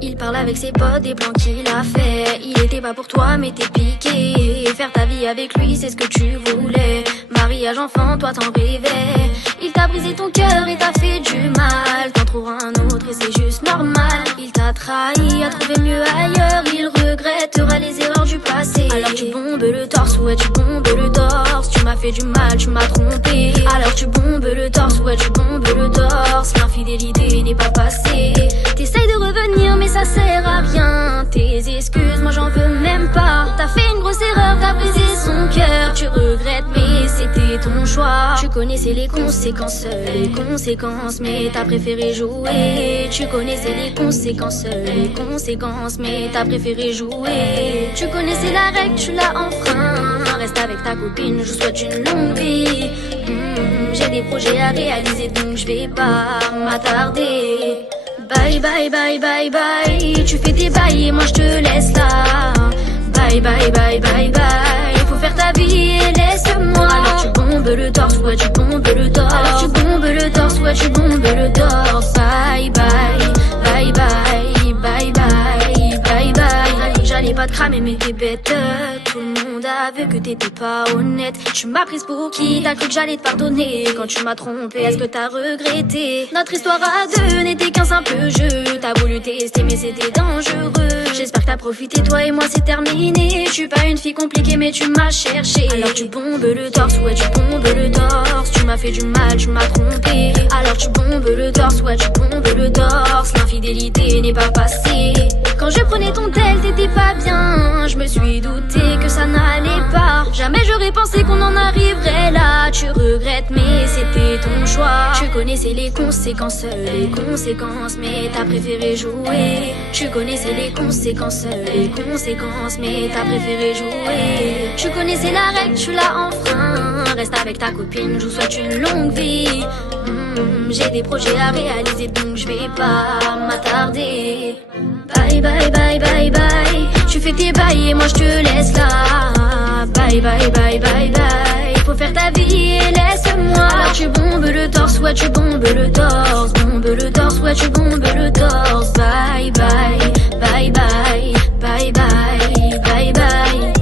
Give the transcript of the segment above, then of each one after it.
Il parle avec ses potes des plans qu'il a fait. Il était pas pour toi mais t'es piqué. Faire ta vie avec lui c'est ce que tu voulais. Mariage, enfant, toi t'en rêvais. Il t'a brisé ton cœur et t'a fait du mal. T'en trouveras un autre et c'est juste normal. Il t'a trahi, a trouvé mieux ailleurs. Il regrettera les erreurs du passé. Alors tu bombes le torse, ouais tu bombes le torse. Tu m'as fait du mal, tu m'as trompé. Alors tu bombes le torse, ouais tu bombes le torse. L'infidélité n'est pas passée. T'essayes de revenir mais ça sert à rien. Tes excuses, moi j'en veux même pas. T'as fait une grosse erreur, t'as brisé son cœur. Tu regrettes mais c'était ton choix. Tu connaissais les conséquences, mais t'as préféré jouer. Tu connaissais les conséquences, mais t'as préféré jouer. Tu connaissais la règle, tu l'as enfreint. Reste avec ta copine, je souhaite une longue vie. J'ai des projets à réaliser donc je vais pas m'attarder. Bye bye bye bye bye. Tu fais tes bails et moi je te laisse là. Bye bye bye bye bye. Faut faire ta vie et laisse-moi. Alors tu bombes le torse, ouais tu bombes le torse. Alors tu bombes le torse, ouais tu bombes le torse. Bye bye bye bye bye bye bye bye. J'allais pas te cramer mais t'es bête. Tout le monde a vu que t'étais pas honnête. Tu m'as prise pour qui? T'as cru que j'allais te pardonner. Quand tu m'as trompé, est-ce que t'as regretté? Notre histoire à deux n'était qu'un simple jeu. T'as voulu tester mais c'était dangereux. J'espère que t'as profité, toi et moi c'est terminé. Je suis pas une fille compliquée mais tu m'as cherché. Alors tu bombes le torse, ouais tu bombes le torse. Tu m'as fait du mal, tu m'as trompé. Alors tu bombes le torse, ouais tu bombes le torse. L'infidélité n'est pas passée. Quand je prenais ton tel, t'étais pas bien. Je me suis douté que ça n'allait pas. Jamais j'aurais pensé qu'on en arriverait là. Tu regrettes mais c'était ton choix. Tu connaissais les conséquences, mais t'as préféré jouer. Tu connaissais les conséquences, mais t'as préféré jouer. Tu connaissais la règle, tu l'as enfreint. Reste avec ta copine, je vous souhaite une longue vie. J'ai des projets à réaliser donc je vais pas m'attarder. Bye bye bye bye bye. Tu fais tes bails et moi je te laisse là. Bye bye bye bye bye. Faut faire ta vie et laisse-moi. Alors tu bombes le torse, ouais tu bombes le torse. Bombe le torse, ouais tu bombes le torse. Bye bye bye bye bye bye bye bye.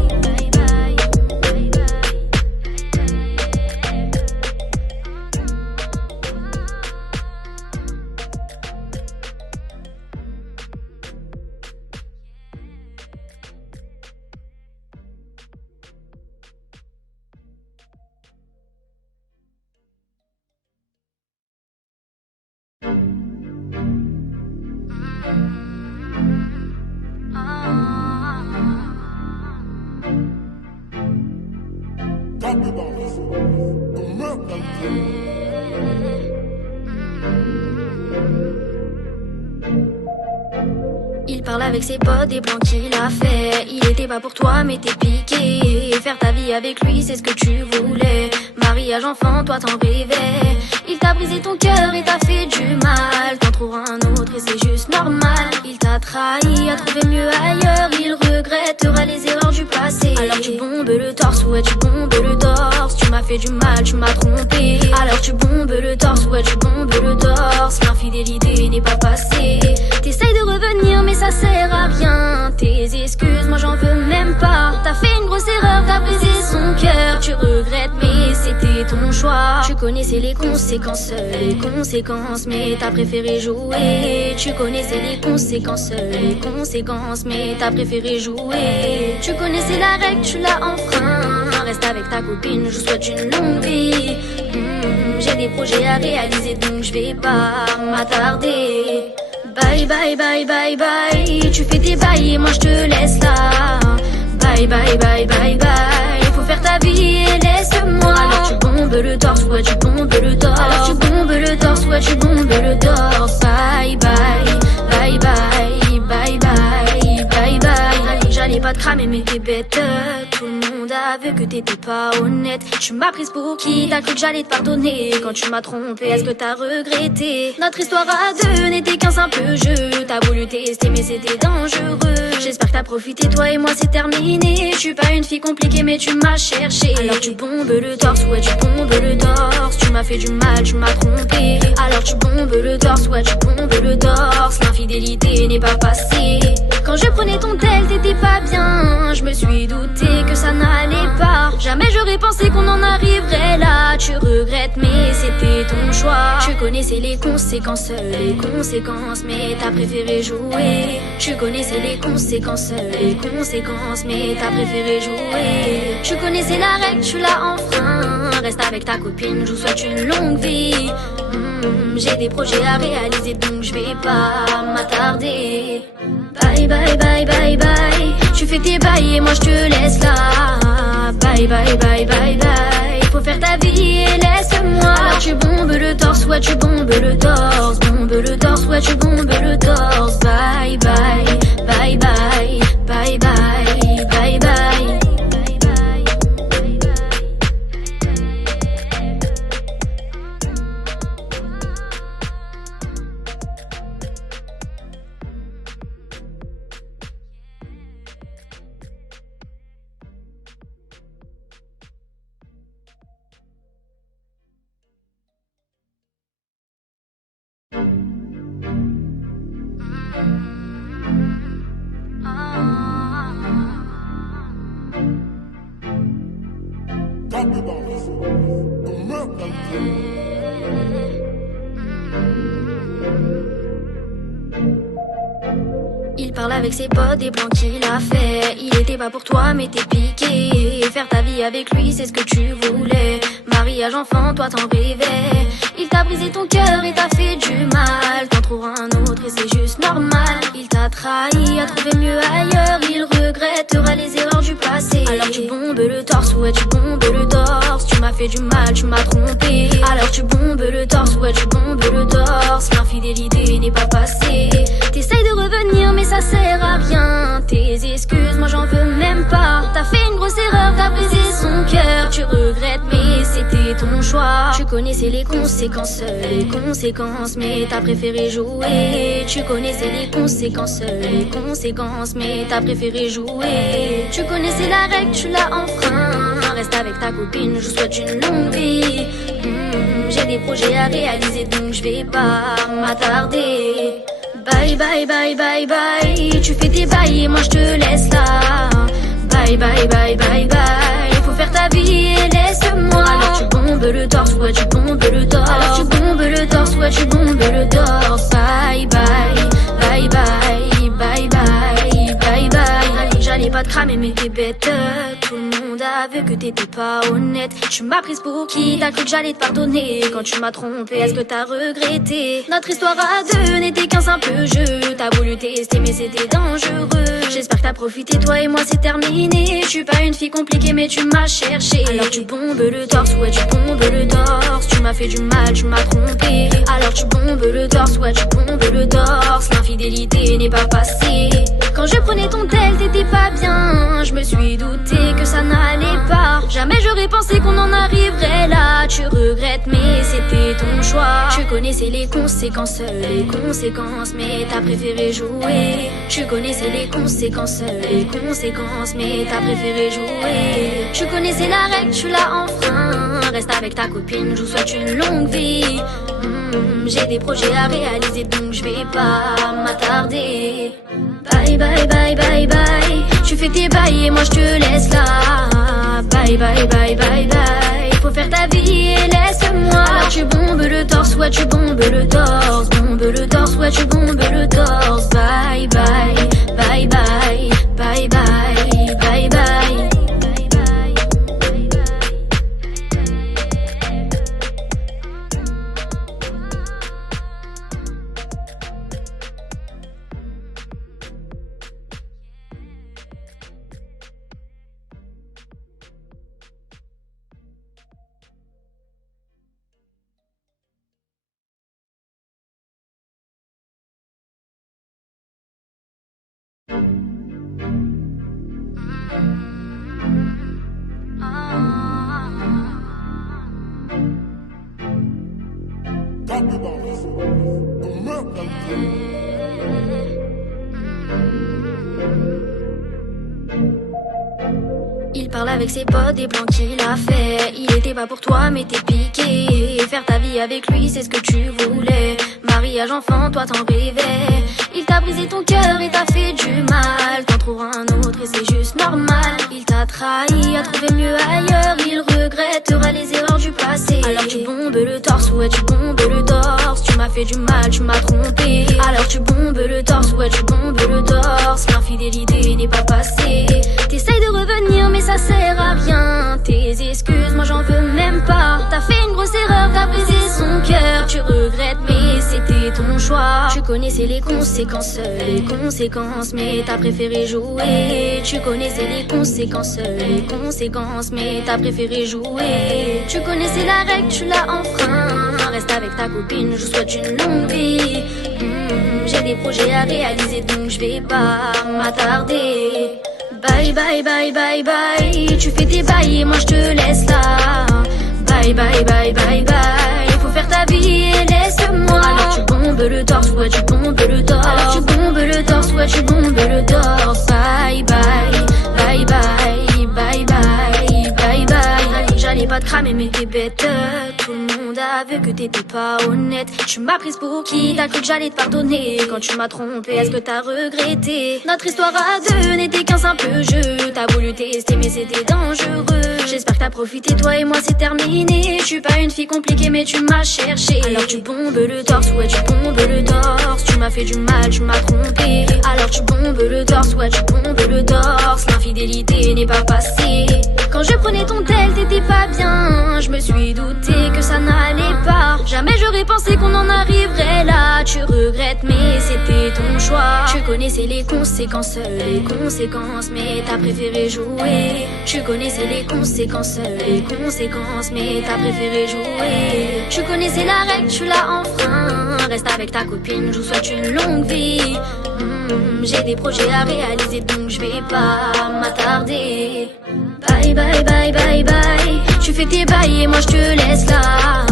Il parle avec ses potes des plans qu'il a fait. Il était pas pour toi mais t'es piqué. Faire ta vie avec lui c'est ce que tu voulais. Mariage, enfant, toi t'en rêvais. Il t'a brisé ton cœur et t'a fait du mal. T'en trouveras un autre et c'est juste normal. Il t'a trahi, a trouvé mieux ailleurs. Il regrettera les erreurs du passé. Alors tu bombes le torse, ouais tu bombes le torse. Tu m'as fait du mal, tu m'as trompé. Alors tu bombes le torse, ouais tu bombes le torse. L'infidélité n'est pas passée. T'essayes de revenir mais ça sert à rien. Tes excuses, moi j'en veux même pas. T'as fait une grosse erreur, t'as brisé son cœur. Tu regrettes mais c'était ton choix. Tu connaissais les conséquences, mais t'as préféré jouer. Tu connaissais les conséquences, mais t'as préféré jouer. Tu connaissais la règle, tu l'as enfreint. Reste avec ta copine, je vous souhaite une longue vie. J'ai des projets à réaliser donc je vais pas m'attarder. Bye bye bye bye bye. Tu fais tes bails et moi je te laisse là. Bye bye bye bye bye. Faut faire ta vie et laisse-moi. Alors tu bombes le torse, ouais tu bombes le torse. Alors tu bombes le torse, ouais tu bombes le torse. Bye bye bye bye bye bye bye bye. J'allais pas te cramer mais t'es bête. Tout le monde a vu que t'étais pas honnête. Tu m'as prise pour qui? T'as cru que j'allais te pardonner. Quand tu m'as trompé, est-ce que t'as regretté? Notre histoire à deux n'était qu'un simple jeu. T'as voulu tester mais c'était dangereux. J'espère que t'as profité, toi et moi c'est terminé. Je suis pas une fille compliquée mais tu m'as cherché. Alors tu bombes le torse, ouais tu bombes le torse. Tu m'as fait du mal, tu m'as trompé. Alors tu bombes le torse, ouais tu bombes le torse. L'infidélité n'est pas passée. Quand je prenais ton tel, t'étais pas bien. Je me suis douté que ça n'allait pas. Jamais j'aurais pensé qu'on en arriverait là. Tu regrettes mais c'était ton choix. Tu connaissais les conséquences, mais t'as préféré jouer. Tu connaissais les conséquences, mais t'as préféré jouer. Tu connaissais la règle, tu l'as enfreint. Reste avec ta copine, je vous souhaite une longue vie. J'ai des projets à réaliser donc je vais pas m'attarder. Bye bye bye bye bye. Tu fais tes bails et moi je te laisse là. Bye bye bye bye bye. Faut faire ta vie et laisse-moi. Alors tu bombes le torse, ouais tu bombes le torse. Bombe le torse, ouais tu bombes le torse. Bye bye bye bye bye bye bye bye. Il parle avec ses potes des plans qu'il a fait. Il était pas pour toi mais t'es piqué. Faire ta vie avec lui c'est ce que tu voulais. Mariage enfant toi t'en rêvais. Il t'a brisé ton cœur et t'a fait du mal. T'en trouveras un autre et c'est juste normal. Il t'a trahi, a trouvé mieux ailleurs. Il regrettera les erreurs du passé. Alors tu bombes le torse, ouais tu bombes le torse. Tu m'as fait du mal, tu m'as trompé. Alors tu bombes le torse, ouais tu bombes le torse. L'infidélité n'est pas passée. T'essayes de revenir mais ça sert à rien. Tes excuses, moi j'en veux même pas. T'as fait une grosse erreur, t'as brisé son cœur. Tu regrettes mais c'était ton choix. Tu connaissais les conséquences, mais t'as préféré jouer. Tu connaissais les conséquences, mais t'as préféré jouer. Tu connaissais la règle, tu l'as enfreint. Reste avec ta copine, je vous souhaite une longue vie. J'ai des projets à réaliser donc je vais pas m'attarder. Bye bye bye bye bye. Tu fais tes bails et moi je te laisse là. Bye bye bye bye bye. Faut faire ta vie et laisse-moi. Alors tu bombes le torse, ouais tu bombes le torse. Alors tu bombes le torse, ouais tu bombes le torse. Bye bye bye bye bye bye bye bye. J'allais pas te cramer mais t'es bête. Tout le monde a vu que t'étais pas honnête. Tu m'as prise pour qui? T'as cru que j'allais te pardonner. Quand tu m'as trompé, est-ce que t'as regretté? Notre histoire à deux n'était qu'un simple jeu. T'as voulu tester mais c'était dangereux. J'espère que t'as profité, toi et moi c'est terminé. Je suis pas une fille compliquée mais tu m'as cherché. Alors tu bombes le torse, ouais tu bombes le torse. Tu m'as fait du mal, tu m'as trompé. Alors tu bombes le torse, ouais tu bombes le torse. L'infidélité n'est pas passée. Quand je prenais ton tel, t'étais pas bien. Je me suis douté que ça n'allait pas. Jamais j'aurais pensé qu'on en arriverait là. Tu regrettes mais c'était ton choix. Tu connaissais les conséquences, mais t'as préféré jouer. Tu connaissais les conséquences, mais t'as préféré jouer. Tu connaissais la règle, tu l'as enfreint. Reste avec ta copine, je vous souhaite une longue vie. J'ai des projets à réaliser donc je vais pas m'attarder. Bye bye bye bye bye. Tu fais tes bails et moi je te laisse là. Bye bye bye bye bye. Faut faire ta vie et laisse-moi. Alors tu bombes le torse, ouais tu bombes le torse. Bombe le torse, ouais tu bombes le torse. Bye bye bye bye bye bye bye bye. parle avec ses potes des plans qu'il a fait. Il était pas pour toi mais t'es piqué. Faire ta vie avec lui c'est ce que tu voulais. Mariage, enfant, toi t'en rêvais. Il t'a brisé ton cœur et t'a fait du mal. T'en trouveras un autre et c'est juste normal. Il t'a trahi, a trouvé mieux ailleurs. Il regrettera les erreurs du passé. Alors tu bombes le torse, ouais tu bombes le torse. Tu m'as fait du mal, tu m'as trompé. Alors tu bombes le torse, ouais tu bombes le torse. L'infidélité n'est pas passée. T'essayes de revenir mais ça sert à rien. Tes excuses, moi j'en veux même pas. T'as fait une grosse erreur, t'as brisé son cœur. Tu regrettes mais c'était ton choix. Tu connaissais les conséquences, mais t'as préféré jouer. Tu connaissais les conséquences, mais t'as préféré jouer. Tu connaissais la règle, tu l'as enfreint. Reste avec ta copine, je souhaite une longue vie. J'ai des projets à réaliser donc je vais pas m'attarder. Bye bye bye bye bye. Tu fais tes bails et moi je te laisse là. Bye bye bye bye bye. Faut faire ta vie et laisse-moi. Alors tu bombes le torse, ouais tu bombes le torse. Alors tu bombes le torse, ouais tu bombes le torse. Bye bye bye bye bye bye bye bye. J'allais pas te cramer mais t'es bête. Tout le monde a vu que t'étais pas honnête. Tu m'as prise pour qui? T'as cru que j'allais te pardonner. Quand tu m'as trompé, est-ce que t'as regretté? Notre histoire à deux n'était qu'un simple jeu. T'as voulu tester mais c'était dangereux. J'espère que t'as profité, toi et moi c'est terminé. Je suis pas une fille compliquée mais tu m'as cherché. Alors tu bombes le torse, ouais tu bombes le torse. Tu m'as fait du mal, tu m'as trompé. Alors tu bombes le torse, ouais tu bombes le torse. L'infidélité n'est pas passée. Quand je prenais ton tel, t'étais pas bien. Je me suis douté que ça n'allait pas. Jamais j'aurais pensé qu'on en arriverait là. Tu regrettes mais c'était ton choix. Tu connaissais les conséquences, mais t'as préféré jouer. Tu connaissais les conséquences, mais t'as préféré jouer. Tu connaissais la règle, tu l'as enfreint. Reste avec ta copine, je vous souhaite une longue vie. J'ai des projets à réaliser donc je vais pas m'attarder. Bye bye bye bye bye. Tu fais tes bails et moi je te laisse là.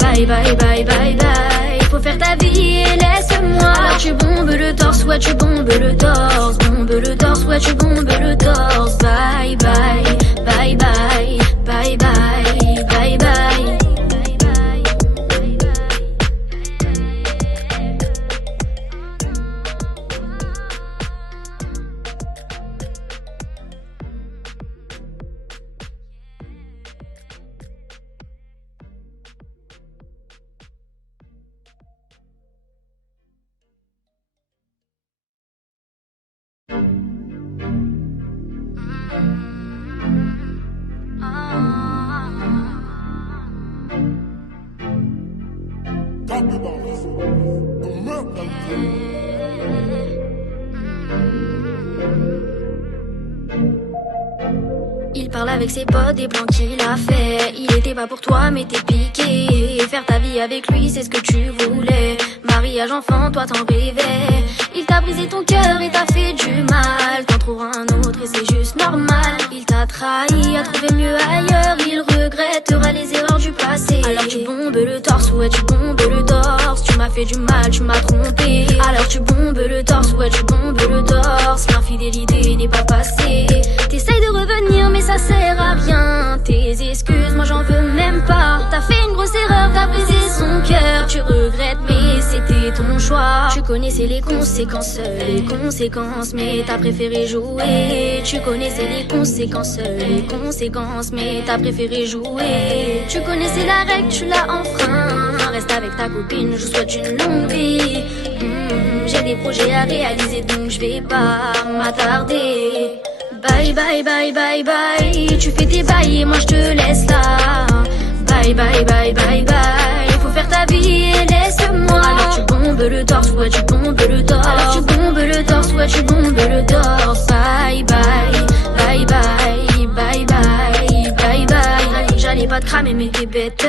Bye bye bye bye bye. Faut faire ta vie et laisse-moi. Alors tu bombes le torse, ouais tu bombes le torse. Bombe le torse, ouais tu bombes le torse. Bye bye bye bye bye bye bye bye. Il parle avec ses potes des plans qu'il a fait. Il était pas pour toi mais t'es piqué. Faire ta vie avec lui c'est ce que tu voulais. Mariage, enfant, toi t'en rêvais. Il t'a brisé ton cœur et t'a fait du mal. T'en trouveras un autre et c'est juste normal. Il t'a trahi, a trouvé mieux ailleurs. Il regrettera les erreurs du passé. Alors tu bombes le torse, ouais tu bombes le torse. Tu m'as fait du mal, tu m'as trompé. Alors tu bombes le torse, ouais tu bombes le torse. L'infidélité n'est pas passée. T'essayes de revenir mais ça sert à rien. Tes excuses, moi j'en veux même pas. T'as fait une grosse erreur, t'as brisé son cœur. Tu regrettes mais c'était ton choix. Tu connaissais les conséquences, mais t'as préféré jouer. Tu connaissais les conséquences, mais t'as préféré jouer. Tu connaissais la règle, tu l'as enfreint. Reste avec ta copine, je vous souhaite une longue vie. J'ai des projets à réaliser donc je vais pas m'attarder. Bye bye bye bye bye. Tu fais tes bails et moi je te laisse là. Bye bye bye bye bye. Faut faire ta vie et laisse-moi. Alors tu bombes le torse, ouais tu bombes le torse. Alors tu bombes le torse, ouais tu bombes le torse. Bye bye bye bye bye bye bye bye. J'allais pas te cramer mais t'es bête.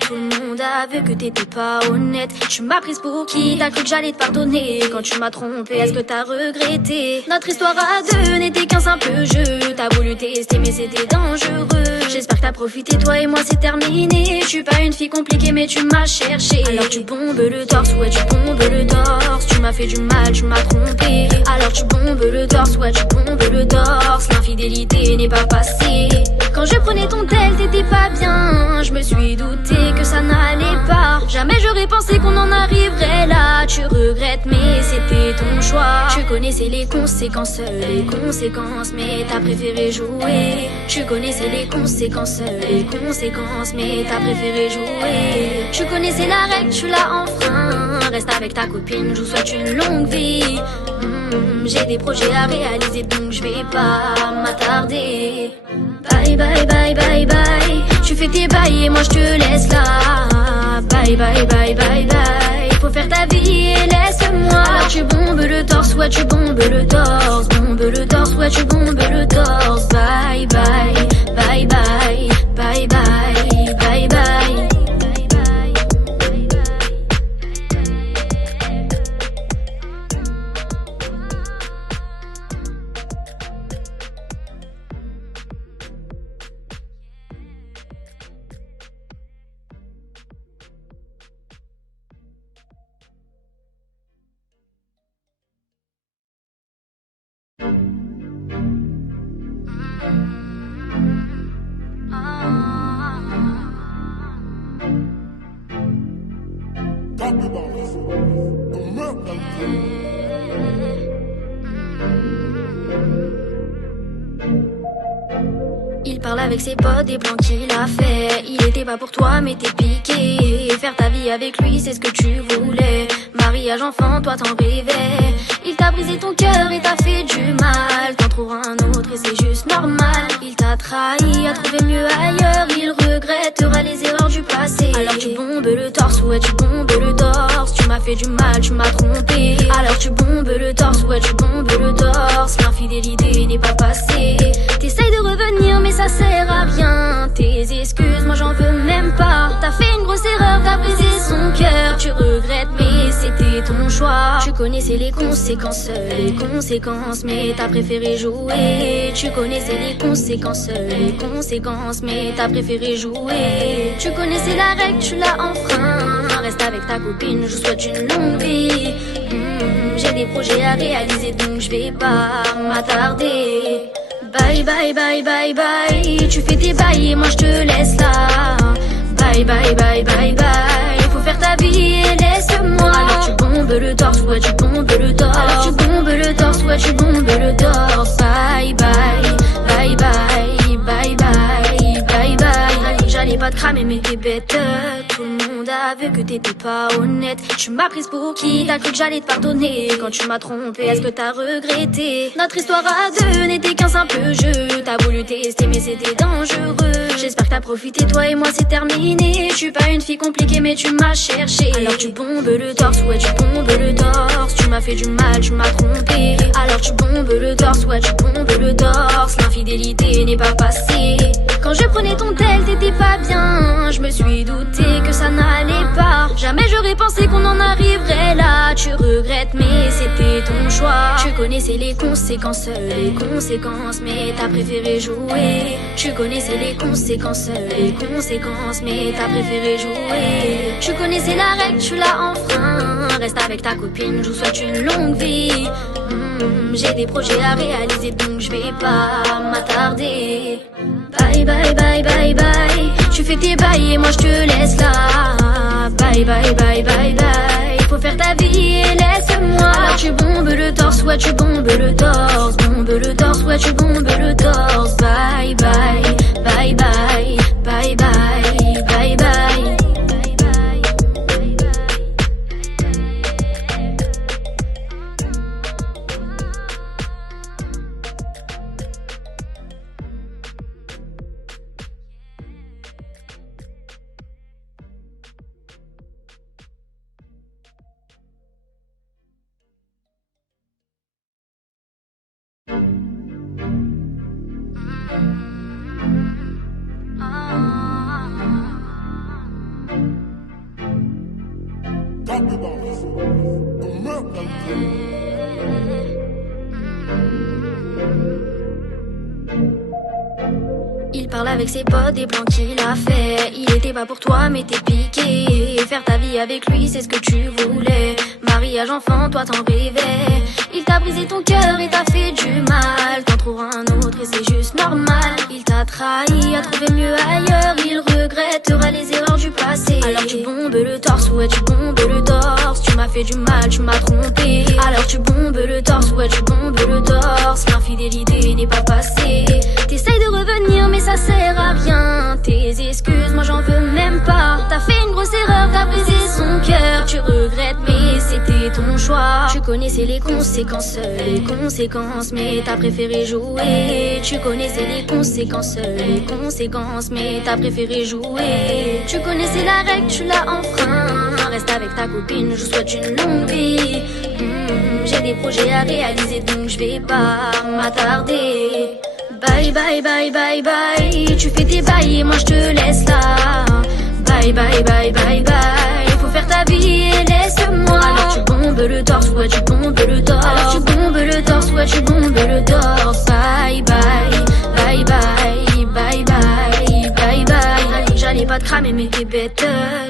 Tout le monde a vu que t'étais pas honnête. Tu m'as prise pour qui? T'as cru que j'allais te pardonner. Quand tu m'as trompé, est-ce que t'as regretté? Notre histoire à deux n'était qu'un simple jeu. T'as voulu tester mais c'était dangereux. J'espère que t'as profité, toi et moi c'est terminé. Je suis pas une fille compliquée mais tu m'as cherché. Alors tu bombes le torse, ouais tu bombes le torse. Tu m'as m'as fait du mal, tu m'as trompé. Alors tu bombes le torse, ouais tu bombes le torse. L'infidélité n'est pas passée. Quand je prenais ton tel, t'étais pas bien. Je me suis douté que ça n'allait pas. Jamais j'aurais pensé qu'on en arriverait là. Tu regrettes mais c'était ton choix. Tu connaissais les conséquences, mais t'as préféré jouer. Tu connaissais les conséquences, mais t'as préféré jouer. Tu connaissais la règle, tu l'as enfreint. Reste avec ta copine, je vous souhaite une longue vie. J'ai des projets à réaliser donc je vais pas m'attarder. Bye bye bye bye bye. Tu fais tes bails et moi je te laisse là. Bye bye bye bye bye. Faut faire ta vie et laisse-moi. Alors tu bombes le torse, ouais tu bombes le torse. Bombe le torse, ouais tu bombes le torse. Bye bye bye bye bye bye bye bye. Il parle avec ses potes des plans qu'il a fait. Il était pas pour toi mais t'es piqué. Faire ta vie avec lui c'est ce que tu voulais. Mariage enfant toi t'en rêvais. Il t'a brisé ton cœur et t'a fait du mal. T'en trouveras un autre et c'est juste normal. Il t'a trahi, a trouvé mieux ailleurs. Il regrettera les erreurs du passé. Alors tu bombes le torse, ouais tu bombes le torse. Tu m'as fait du mal, tu m'as trompé. Alors tu bombes le torse, ouais tu bombes le torse. L'infidélité n'est pas passée. T'essayes de revenir mais ça sert à rien. Tes excuses, moi j'en veux même pas. T'as fait une grosse erreur, t'as brisé son cœur. Tu regrettes mais c'était ton choix. Tu connaissais les conséquences, mais t'as préféré jouer. Tu connaissais les conséquences, mais t'as préféré jouer. Tu connaissais la règle, tu l'as enfreint. Reste avec ta copine, je vous souhaite une longue vie. J'ai des projets à réaliser donc je vais pas m'attarder. Bye bye bye bye bye. Tu fais tes bails et moi je te laisse là. Bye bye bye bye bye. Faut faire ta vie et laisse-moi. Alors tu bombes le torse, ouais tu bombes le torse. Alors tu bombes le torse, ouais tu bombes le torse. Bye bye bye bye bye bye bye bye. J'allais pas te cramer mais t'es bête. Tout le monde a vu que t'étais pas honnête. Tu m'as prise pour qui? T'as cru que j'allais te pardonner. Quand tu m'as trompé, est-ce que t'as regretté? Notre histoire à deux n'était qu'un simple jeu. T'as voulu tester mais c'était dangereux. J'espère que t'as profité, toi et moi c'est terminé. Je suis pas une fille compliquée mais tu m'as cherché. Alors tu bombes le torse, ouais tu bombes le torse. Tu m'as fait du mal, tu m'as trompé. Alors tu bombes le torse, ouais tu bombes le torse. L'infidélité n'est pas passée. Quand je prenais ton tel, t'étais pas bien. Je me suis douté que ça n'allait pas. Jamais j'aurais pensé qu'on en arriverait là. Tu regrettes mais c'était ton choix. Tu connaissais les conséquences, mais t'as préféré jouer. Tu connaissais les conséquences, mais t'as préféré jouer. Tu connaissais la règle, tu l'as enfreint. Reste avec ta copine, je vous souhaite une longue vie. J'ai des projets à réaliser donc je vais pas m'attarder. Bye bye bye bye bye. Tu fais tes bails et moi je te laisse là. Bye bye bye bye bye. Faut faire ta vie et laisse-moi. Alors tu bombes le torse, ouais tu bombes le torse. Bombe le torse, ouais tu bombes le torse. Bye bye bye bye bye bye bye bye. Il parle avec ses potes des plans qu'il a fait. Il était pas pour toi mais t'es piqué. Faire ta vie avec lui c'est ce que tu voulais. Mariage Mariage enfant, toi t'en rêvais. Il t'a brisé ton cœur et t'a fait du mal. T'en trouveras un autre et c'est juste normal. Il t'a trahi, a trouvé mieux ailleurs. Il regrettera les erreurs du passé. Alors tu bombes le torse, ouais tu bombes le torse. Tu m'as fait du mal, tu m'as trompé. Alors tu bombes le torse, ouais tu bombes le torse. L'infidélité n'est pas passée. T'essayes de revenir mais ça sert à rien. Tes excuses, moi j'en veux même pas. T'as fait une grosse erreur, t'as brisé son cœur. Tu regrettes mais c'était ton choix. Tu connaissais les conséquences, mais t'as préféré jouer. Tu connaissais les conséquences, mais t'as préféré jouer. Tu connaissais la règle, tu l'as enfreint. Reste avec ta copine, je souhaite une longue vie. J'ai des projets à réaliser donc je vais pas m'attarder. Bye bye bye bye bye. Tu fais tes bails et moi je te laisse là. Bye bye bye bye bye. Faut faire ta vie et laisse-moi. Alors tu bombes le torse, ouais tu bombes le torse. Alors tu bombes le torse, ouais tu bombes le torse. Bye bye bye bye bye bye bye bye. J'allais pas te cramer mais t'es bête.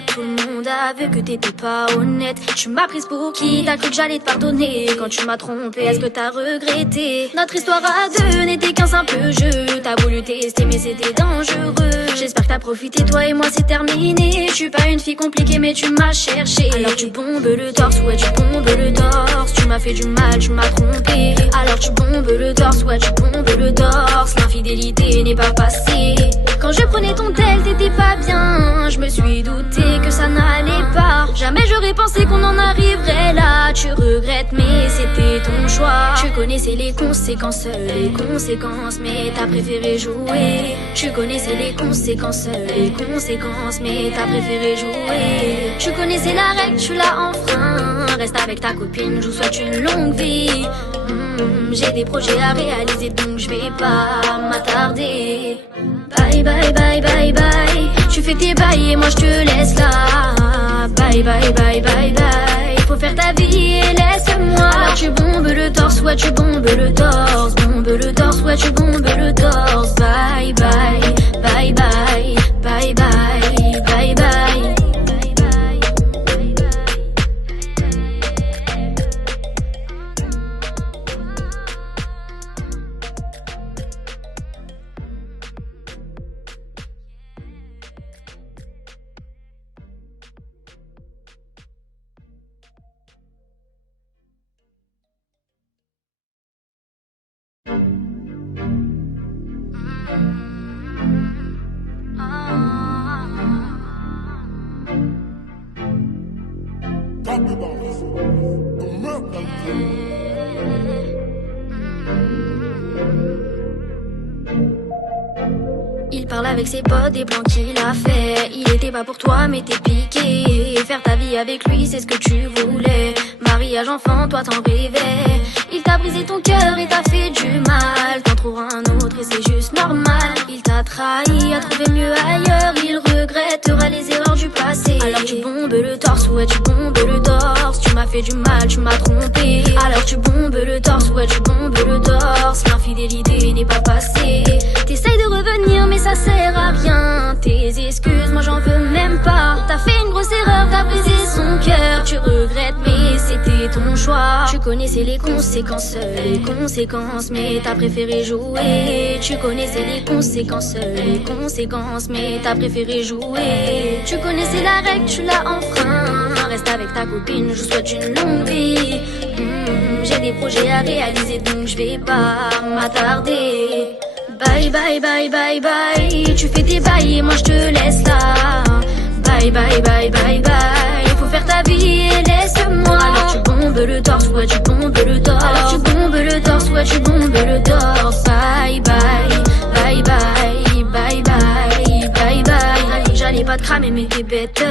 Tout le monde a vu que t'étais pas honnête. Tu m'as prise pour qui? T'as cru que j'allais te pardonner. Quand tu m'as trompé, est-ce que t'as regretté? Notre histoire à deux n'était qu'un simple jeu. T'as voulu tester mais c'était dangereux. J'espère que t'as profité, toi et moi c'est terminé. Je suis pas une fille compliquée mais tu m'as cherché. Alors tu bombes le torse, ouais tu bombes le torse. Tu m'as fait du mal, tu m'as trompé. Alors tu bombes le torse, ouais tu bombes le torse. L'infidélité n'est pas passée. Quand je prenais ton tel, t'étais pas bien. Je me suis douté que ça n'allait pas. Jamais j'aurais pensé qu'on en arriverait là. Tu regrettes mais c'était ton choix. Tu connaissais les conséquences, mais t'as préféré jouer. Tu connaissais les conséquences, mais t'as préféré jouer. Tu connaissais la règle, tu l'as enfreint. Reste avec ta copine, je vous souhaite une longue vie. J'ai des projets à réaliser donc je vais pas m'attarder. Bye bye bye bye bye. Tu fais tes bails et moi je te laisse là. Bye bye bye bye bye. Faut faire ta vie et laisse-moi. Alors tu bombes le torse, ouais tu bombes le torse. Bombe le torse, ouais tu bombes le torse. Bye bye bye bye bye bye bye bye. Il parle avec ses potes des plans qu'il a fait. Il était pas pour toi mais t'es piqué. Faire ta vie avec lui c'est ce que tu voulais. Mariage enfant, toi t'en rêvais. Il t'a brisé ton cœur et t'a fait du mal. T'en trouveras un autre et c'est juste normal. Il t'a trahi, a trouvé mieux ailleurs. Il regrettera les erreurs du passé. Alors tu bombes le torse, ouais tu bombes le torse. Tu m'as fait du mal, tu m'as trompé. Alors tu bombes le torse, ouais tu bombes le torse. L'infidélité n'est pas passée. T'essayes de revenir mais ça sert à rien. Tes excuses, moi j'en veux même pas. T'as fait une grosse erreur, t'as brisé son cœur. Tu regrettes mais c'était ton choix. Tu connaissais les conséquences, mais t'as préféré jouer. Tu connaissais les conséquences, mais t'as préféré jouer. Tu connaissais la règle, tu l'as enfreint. Reste avec ta copine, je vous souhaite une longue vie. J'ai des projets à réaliser donc je vais pas m'attarder. Bye bye bye bye bye. Tu fais tes bails et moi je te laisse là. Bye bye bye bye bye. Faut faire ta vie et laisse-moi. Alors tu bombes le torse, ouais tu bombes le torse. Alors tu bombes le torse, ouais tu bombes le torse. Bye bye bye bye bye bye bye bye. J'allais pas te cramer mais t'es bête.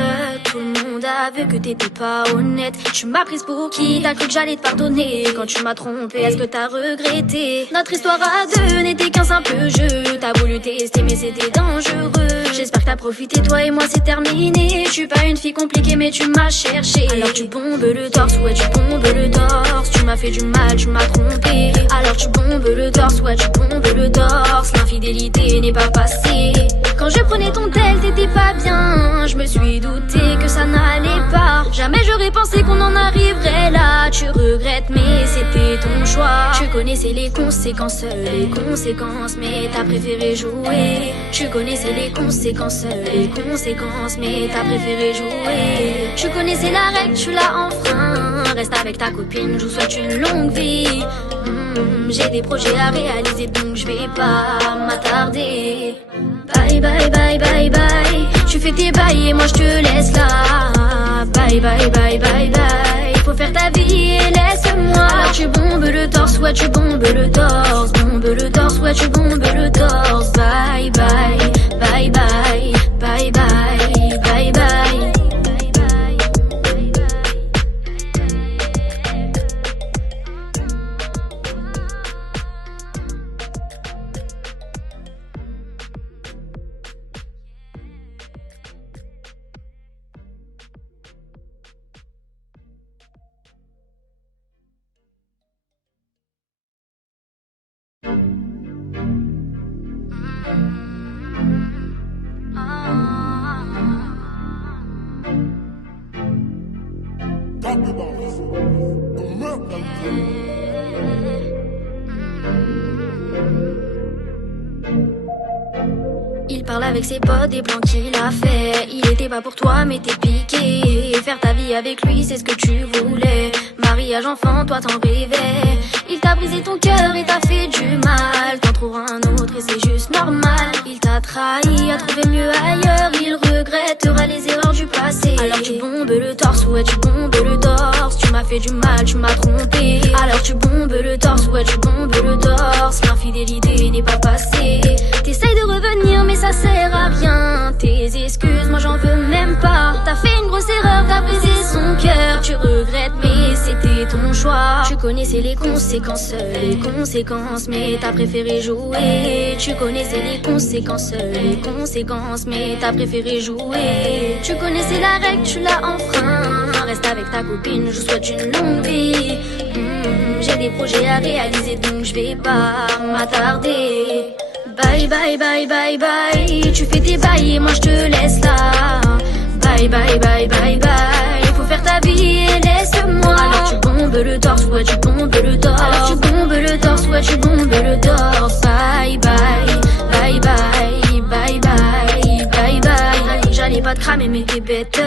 Tout le monde a vu que t'étais pas honnête. Tu m'as prise pour qui? T'as cru que j'allais te pardonner. Quand tu m'as trompé, est-ce que t'as regretté? Notre histoire à deux n'était qu'un simple jeu. T'as voulu tester mais c'était dangereux. J'espère que t'as profité, toi et moi c'est terminé. Je suis pas une fille compliquée mais tu m'as cherché. Alors tu bombes le torse, ouais tu bombes le torse. Tu m'as fait du mal, tu m'as trompé. Alors tu bombes le torse, ouais tu bombes le torse. L'infidélité n'est pas passée. Quand je prenais ton tel, t'étais pas bien. Je me suis douté que ça n'allait pas. Jamais j'aurais pensé qu'on en arriverait là. regrettes, mais c'était ton choix. Tu connaissais les conséquences, mais t'as préféré jouer. Tu connaissais les conséquences, mais t'as préféré jouer. Tu connaissais la règle, tu l'as enfreint. Reste avec ta copine, je vous souhaite une longue vie. J'ai des projets à réaliser, donc je vais pas m'attarder. Bye bye bye bye bye. Tu fais tes bails et moi je te laisse là. Bye bye bye bye bye. Faut faire ta vie et laisse-moi. Alors tu bombes le torse, ouais tu bombes le torse. Bombe le torse, ouais tu bombes le torse. Bye bye bye bye bye bye bye bye. Il parle avec ses potes des plans qu'il a fait. Il était pas pour toi mais t'es piqué. Faire ta vie avec lui c'est ce que tu voulais. Mariage enfant toi t'en rêvais. Il t'a brisé ton cœur et t'a fait du mal. T'en trouveras un autre et c'est juste normal. Il t'a trahi, a trouvé mieux ailleurs. Il regrettera les erreurs du passé. Alors tu bombes le torse, ouais tu bombes le torse. Tu m'as fait du mal, tu m'as trompé. Alors tu bombes le torse, ouais tu bombes le torse. L'infidélité n'est pas passée. T'essayes de revenir mais ça sert à rien. Tes excuses, moi j'en veux même pas. T'as fait une grosse erreur, t'as brisé son cœur. Tu regrettes mais c'était ton choix. Tu connaissais les conséquences, mais t'as préféré jouer. Tu connaissais les conséquences, mais t'as préféré jouer. Tu connaissais la règle, tu l'as enfreint. Reste avec ta copine, je vous souhaite une longue vie. J'ai des projets à réaliser donc je vais pas m'attarder. Bye bye bye bye bye. Tu fais tes bails et moi je te laisse là. Bye bye bye bye bye. Faut faire ta vie et laisse-moi. Alors tu bombes le torse, ouais tu bombes le torse. Alors tu bombes le torse, ouais tu bombes le torse. Bye bye bye bye bye bye bye bye. J'allais pas te cramer mais t'es bête.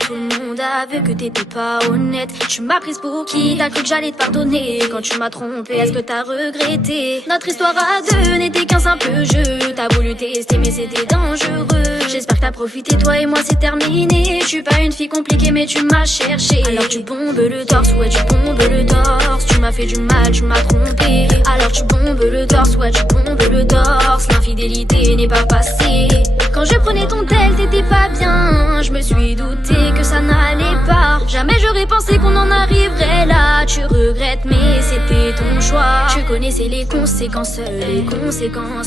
Tout le monde a vu que t'étais pas honnête. Tu m'as prise pour qui? T'as cru que j'allais te pardonner. Quand tu m'as trompé, est-ce que t'as regretté? Notre histoire à deux n'était qu'un simple jeu. T'as voulu tester mais c'était dangereux. J'espère que t'as profité, toi et moi c'est terminé. Je suis pas une fille compliquée mais tu m'as cherché. Alors tu bombes le torse, ouais tu bombes le torse. Tu m'as fait du mal, tu m'as trompé. Alors tu bombes le torse, ouais tu bombes le torse. L'infidélité n'est pas passée. Quand je prenais ton tel, t'étais pas bien. Je me suis douté que ça n'allait pas. Jamais j'aurais pensé qu'on en arriverait là. Tu regrettes mais c'était ton choix. Tu connaissais les conséquences,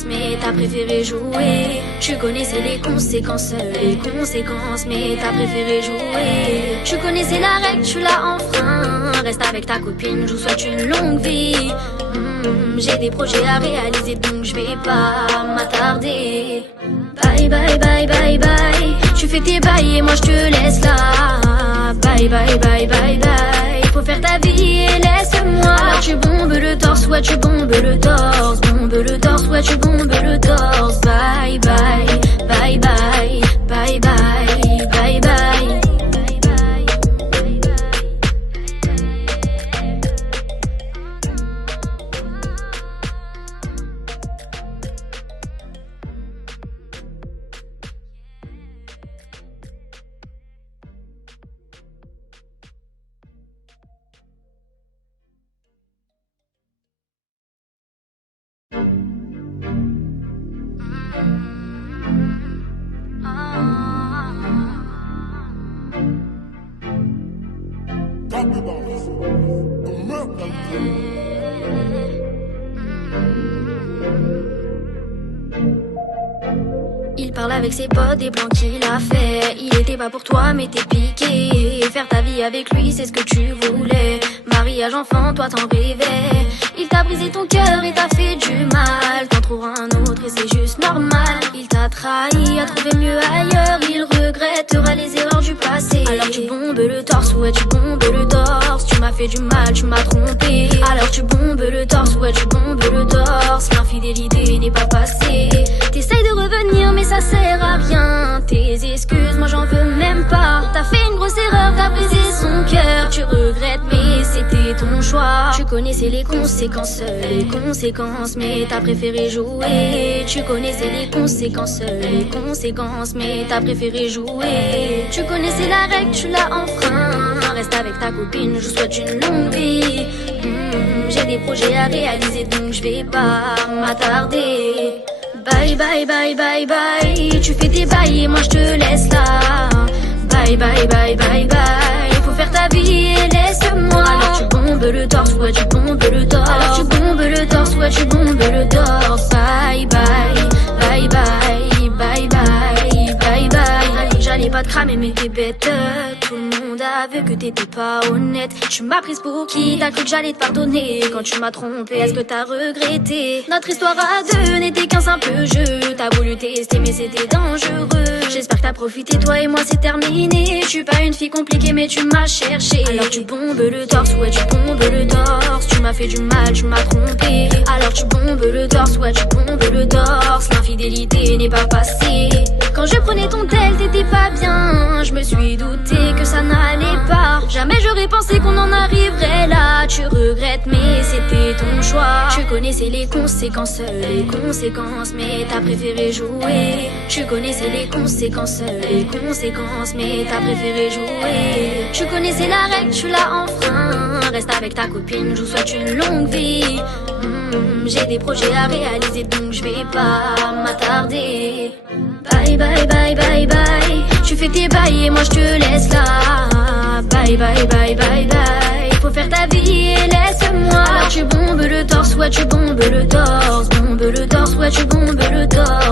mais t'as préféré jouer. Tu connaissais les conséquences, mais t'as préféré jouer. Tu connaissais la règle, tu l'as enfreint. Reste avec ta copine, je vous souhaite une longue vie. J'ai des projets à réaliser donc je vais pas m'attarder. Bye bye bye bye bye. Tu fais tes bails et moi je te laisse là. Bye bye bye bye bye. Faut faire ta vie et laisse-moi. Alors tu bombes le torse, ouais tu bombes le torse. Bombe le torse, ouais tu bombes le torse. Bye bye bye bye bye bye bye bye. Il parle avec ses potes des plans qu'il a fait. Il était pas pour toi mais t'es piqué. Faire ta vie avec lui c'est ce que tu voulais. Mariage enfant toi t'en rêvais. Il t'a brisé ton cœur et t'a fait du mal. T'en trouveras un autre et c'est juste normal. Il t'a trahi, a trouvé mieux ailleurs. Il regrettera les erreurs du passé. Alors tu bombes le torse, ouais tu bombes le torse. Tu m'as fait du mal, tu m'as trompé. Alors tu bombes le torse, ouais tu bombes le torse. L'infidélité n'est pas passée. T'essayes de revenir mais ça sert à rien. Tes excuses, moi j'en veux même pas. T'as fait une grosse erreur, t'as brisé son cœur. Tu regrettes mais c'était ton choix. Tu connaissais les conséquences, mais t'as préféré jouer. Tu connaissais les conséquences, mais t'as préféré jouer. Tu connaissais la règle, tu l'as enfreint. Reste avec ta copine, je souhaite une longue vie. J'ai des projets à réaliser donc je vais pas m'attarder. Bye bye bye bye bye. Tu fais tes bails et moi je te laisse là. Bye bye bye bye bye. Faut faire ta vie et laisse-moi. Alors tu bombes le torse, ouais tu bombes le torse. Alors tu bombes le torse, ouais tu bombes le torse. Bye bye bye bye bye bye bye bye. J'allais pas te cramer mais t'es bête. Tout le monde a vu que t'étais pas honnête. Tu m'as prise pour qui? T'as cru que j'allais te pardonner quand tu m'as trompé? Est-ce que t'as regretté? Notre histoire à deux n'était qu'un simple jeu. T'as voulu tester mais c'était dangereux. J'espère que t'as profité, toi et moi c'est terminé. Je suis pas une fille compliquée mais tu m'as cherché. Alors tu bombes le torse, ouais tu bombes le torse. Tu m'as fait du mal, tu m'as trompé. Alors tu bombes le torse, ouais tu bombes le torse. L'infidélité n'est pas passée. Quand je prenais ton tel, t'étais pas bien. Je me suis douté que ça n'allait pas. Jamais j'aurais pensé qu'on en arriverait là. Tu regrettes mais c'était ton choix. Tu connaissais les conséquences, mais t'as préféré jouer. Tu connaissais les conséquences, mais t'as préféré jouer. Tu connaissais la règle, tu l'as enfreint. Reste avec ta copine, je vous souhaite une longue vie. J'ai des projets à réaliser donc je vais pas m'attarder. Bye bye bye bye bye. Tu fais tes bails et moi je te laisse là. Bye bye bye bye bye. Faut faire ta vie et laisse-moi. Alors tu bombes le torse, ouais tu bombes le torse. Bombe le torse, ouais tu bombes le torse.